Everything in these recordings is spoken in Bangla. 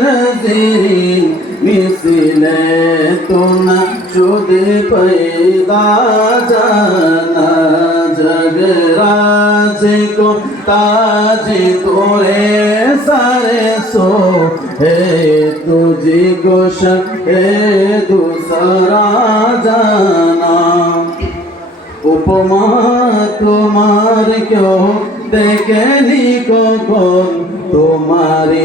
नजरीन मिसले तो न शुद पैदा जाना जगराज को ताज तोरे सारे सो है तुझी गोश है दूसरा जाना উপমা তোমার কেউ দেখেনি কখন তোমারই মতো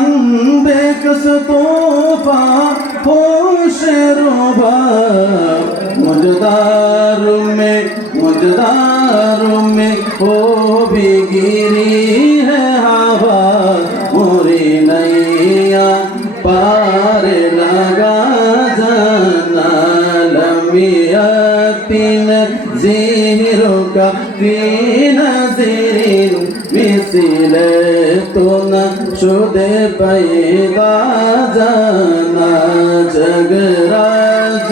من بے کس توفا پوش روبا۔ مجدار میں مجدار میں ہو بھی گیری ہے ہوا۔ پوری نیا پار لگا جانا۔ لمیہ تین زیر کا تین زیری সিলে তো না সুদে পাইবা যায়